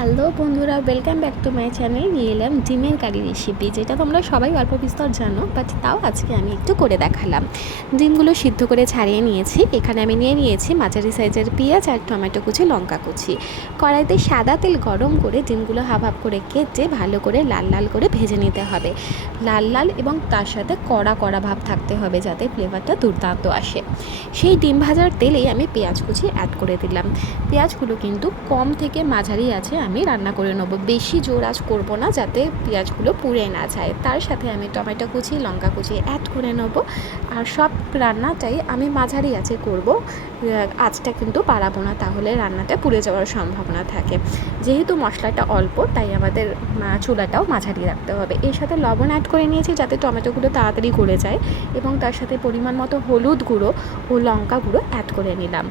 Hello বন্ধুরা, welcome back to my channel. নিয়ে এলাম ডিমের কারি রেসিপি, যেটা তোমরা সবাই অল্প বিস্তর জানো, বাট তাও আজকে আমি একটু করে দেখালাম। ডিমগুলো সিদ্ধ করে ছাড়িয়ে নিয়েছি। এখানে আমি নিয়ে নিয়েছি মাঝারি সাইজের পেঁয়াজ আর টমেটো কুচি, লঙ্কা কুচি। কড়াইতে সাদা তেল গরম করে ডিমগুলো হাফ হাফ করে কেটে ভালো করে লাল লাল করে ভেজে নিতে হবে। লাল লাল এবং তার সাথে কড়া কড়া ভাব থাকতে হবে, যাতে ফ্লেভারটা দুর্দান্ত আসে। সেই ডিম ভাজার তেলেই আমি পেঁয়াজ কুচি অ্যাড করে দিলাম। পেঁয়াজগুলো কিন্তু কম থেকে মাঝারি আছে আমি রান্না করে নেবো, বেশি জোর আঁচ করবো না, যাতে পেঁয়াজগুলো পুড়ে না যায়। তার সাথে আমি টমেটো কুচি, লঙ্কা কুচি অ্যাড করে নেবো। আর সব রান্নাটাই আমি মাঝারি আঁচে করবো, আঁচটা কিন্তু বাড়াবো না, তাহলে রান্নাটা পুড়ে যাওয়ার সম্ভাবনা থাকে। যেহেতু মশলাটা অল্প, তাই আমাদের চুলাটাও মাঝারি রাখতে হবে। এর সাথে লবণ অ্যাড করে নিয়েছি, যাতে টমেটোগুলো তাড়াতাড়ি গলে যায়, এবং তার সাথে পরিমাণ মতো হলুদ গুঁড়ো ও লঙ্কা গুঁড়ো অ্যাড করে নিলাম।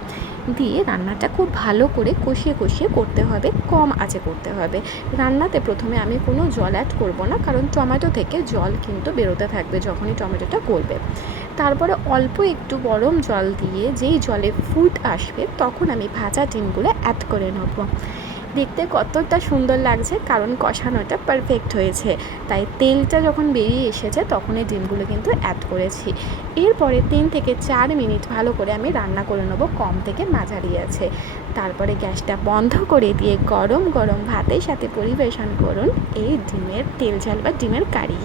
দিয়ে রান্নাটা খুব ভালো করে কষিয়ে কষিয়ে করতে হবে, কম আঁচে করতে হবে। রান্নাতে প্রথমে আমি কোনো জল অ্যাড করব না, কারণ টমেটো থেকে জল কিন্তু বেরোতে থাকবে যখনই টমেটোটা গলবে। তারপরে অল্প একটু গরম জল দিয়ে যেই জলে ফুট আসবে, তখন আমি ভাজা ডিমগুলো অ্যাড করে নেব। দেখতে কতটা সুন্দর লাগছে, কারণ কষানোটা পারফেক্ট হয়েছে। তাই তেলটা যখন বেরিয়ে এসেছে, তখন এই ডিমগুলো কিন্তু অ্যাড করেছি। এরপরে 3 থেকে 4 মিনিট ভালো করে আমি রান্না করে নেবো, কম থেকে মাঝারি আছে। তারপরে গ্যাসটা বন্ধ করে দিয়ে গরম গরম ভাতের সাথে পরিবেশন করুন এই ডিমের তেল ঝাল বা ডিমের কারি।